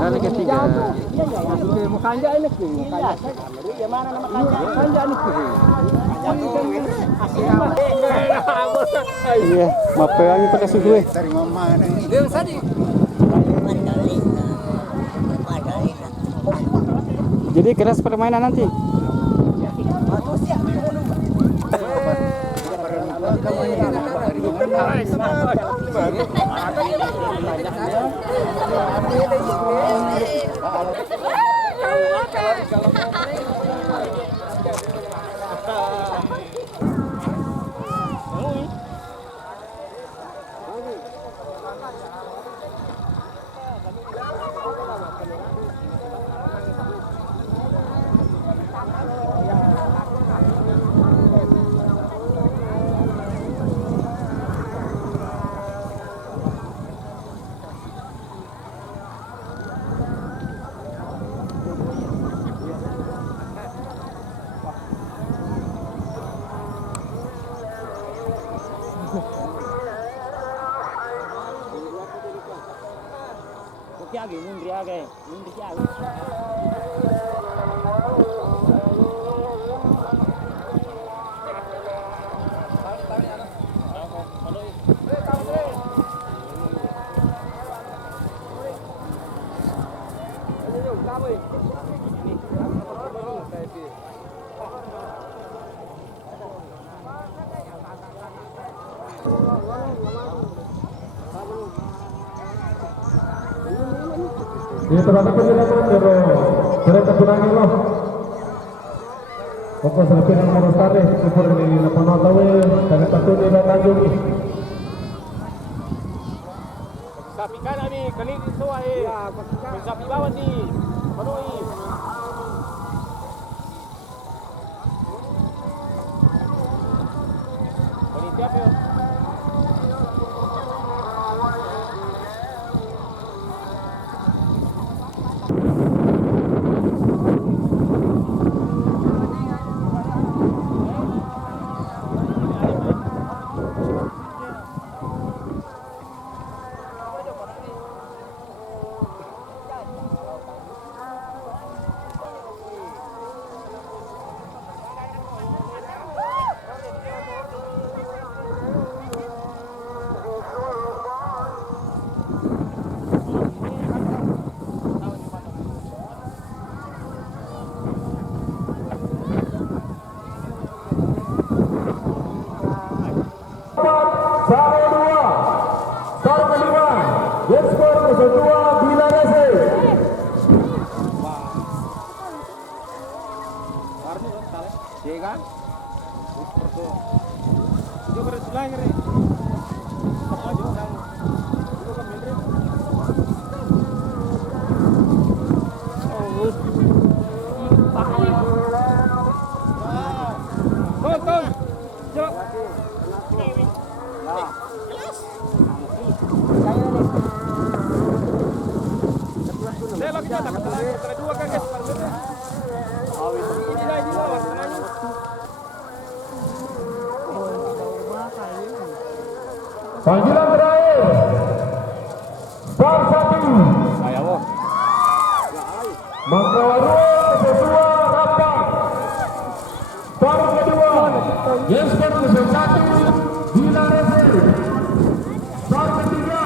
Kali ketiga. Oke, mau kanja ini sih. Iya, mana nama kanja? Kanja ini sih. Iya, mapeangi pada suhu. Dari mana ini? Dia tadi. Jadi keras permainan nanti. Ini terdapat penjelasan dari kereta pulang loh. Pokok selesai dengan Rosare, super ini lepas tahu dari satu di Tanjung ini. Sapi kanan ni, kali itu ayah. Sapi bawah ni, penuhi. Kali tiap ya. Panggilan terakhir, Star 1 Makawaru kedua rapat. Star kedua Yesper 1 Bila Reser. Star ketiga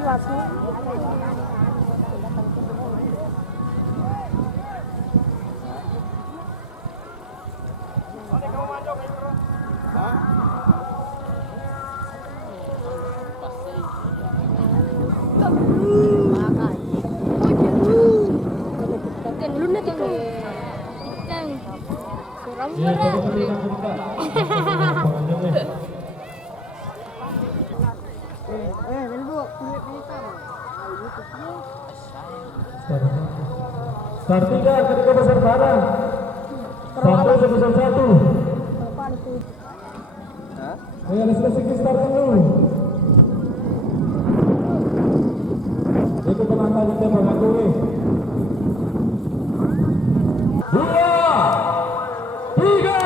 Awas sih. Star 3 ketika besar barang. Sampai sebesar 1. Realisasi start dulu. Itu penantang kita mengatur. 2, 3.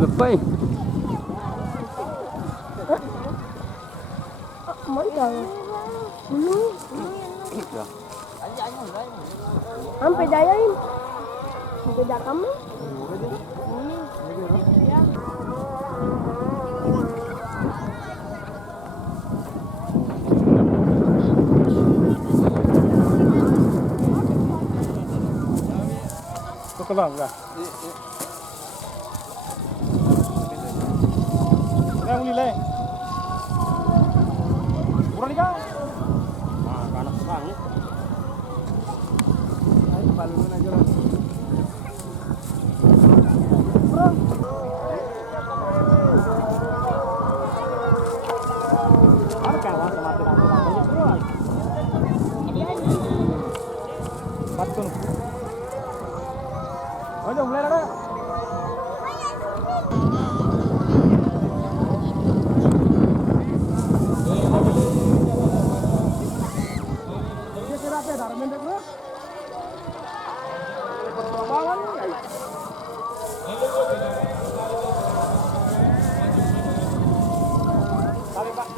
Lepai. Sampai dayain. Beda kamu. Itu ke bang, enggak? Yang nilai. Kurang nih, Nah, kanak bang. Ayo balungan aja lah. Ada kawan sama tirang-tirang terus. Patun. Ayo mulai ada.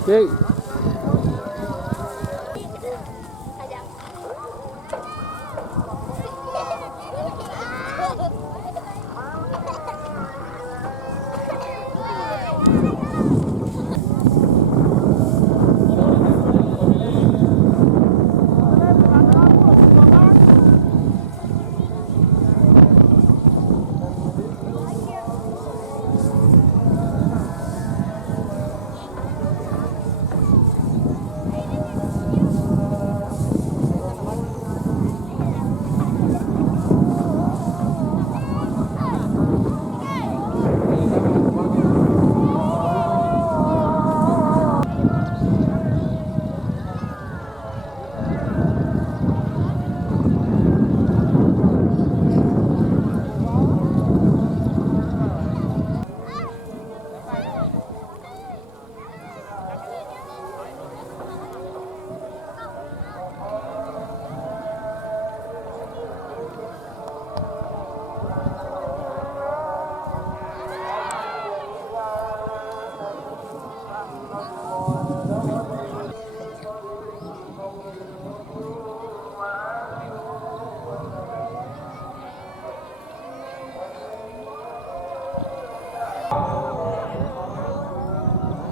Oke.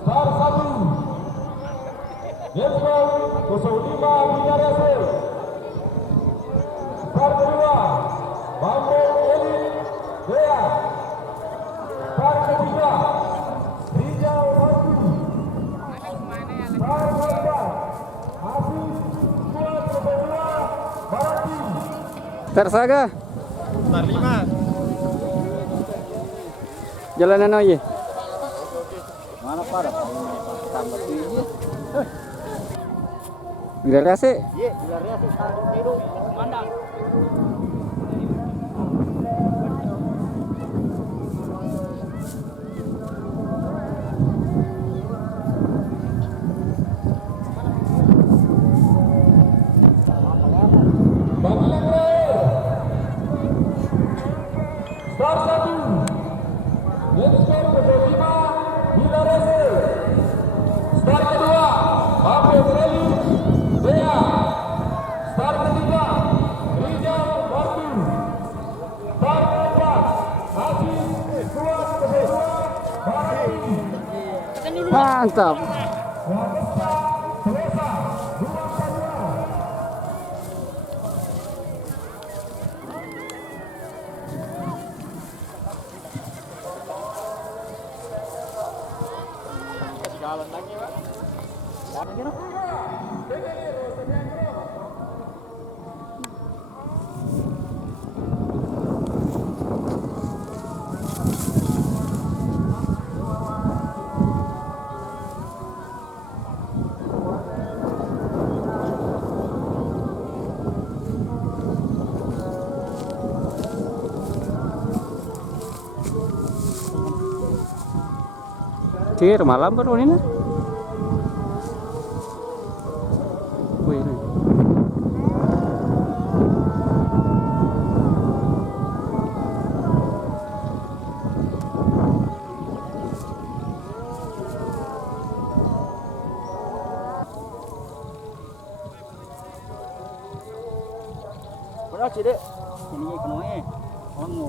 Star 1. Yesco 05 Minarese. Star kedua Bambo Elit Dea. Star ketiga Rijal Batu. Star keempat Hafiz Kuat kedua Barati. Tersaga. Star 5. Jalanan aja. Mana pada? Tambah tinggi. Biar rase. Iya, biarnya sih satu tiru mandang. Bagian terakhir Star 1 Yesco 05 Minarese. Star kedua Bambo Elit Dea. Star ketiga Rijal Batu. Star keempat Hafiz Kuat kedua Barati. Mantap. Wabesta Selesa 242. Cir malam baru ini nah. Wih, ini. Berapa sih dek? Ini ekonomi, kamu.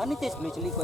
Ini tes beli kau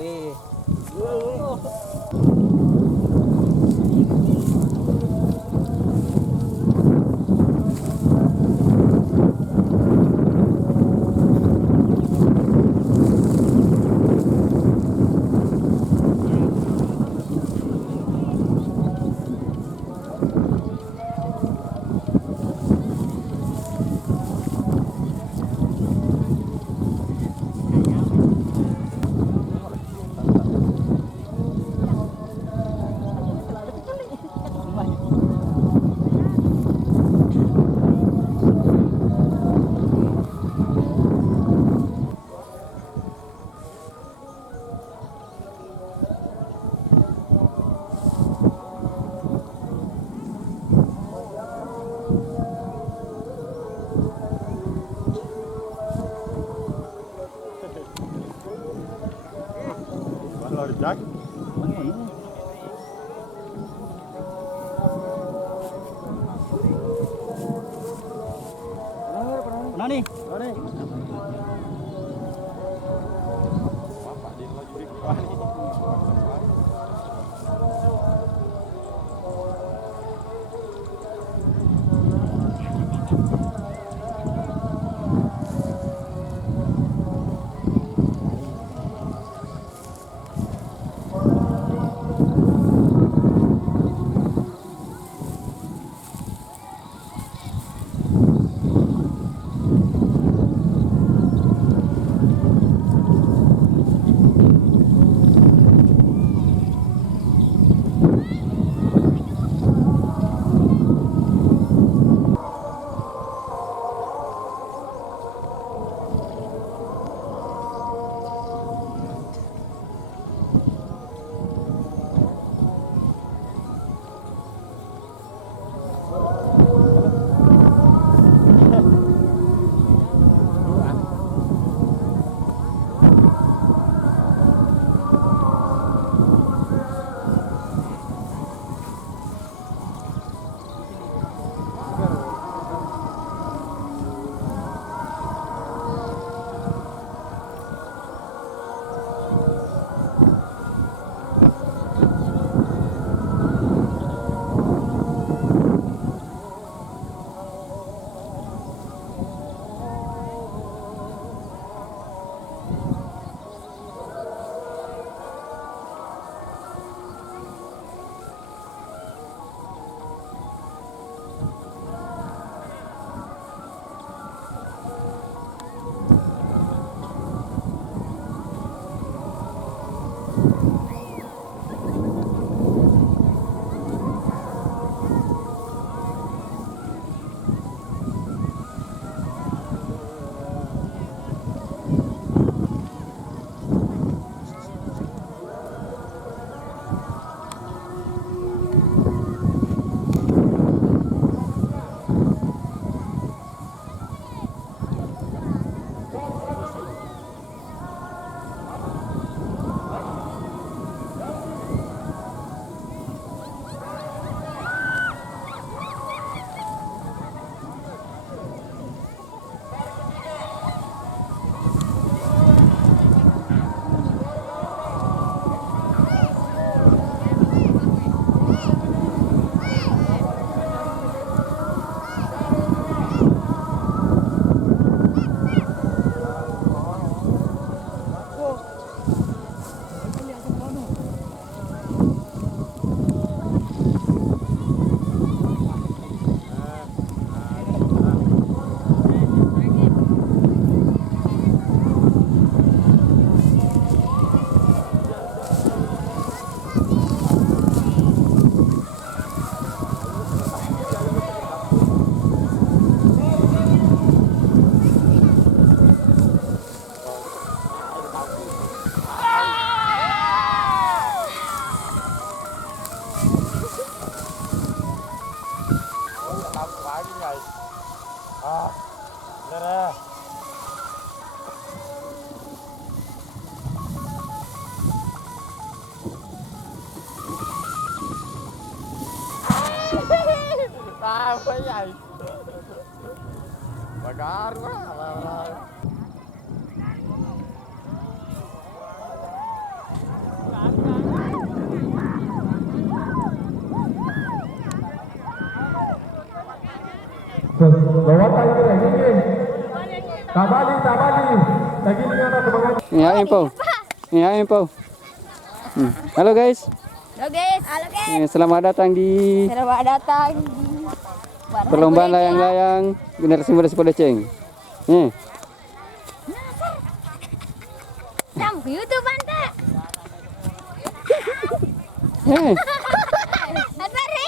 Jack. Nani? Bayay. Bagar lah. Lawatan kira gini. Tabali. Lagi dengan semangat. Iyain po. Iyain po. Halo guys. Halo guys. Halo guys. Selamat datang di Selamat datang di perlombaan layang-layang generasi muda Cipodeceng. Sam, YouTube Anda. Eh. Adari.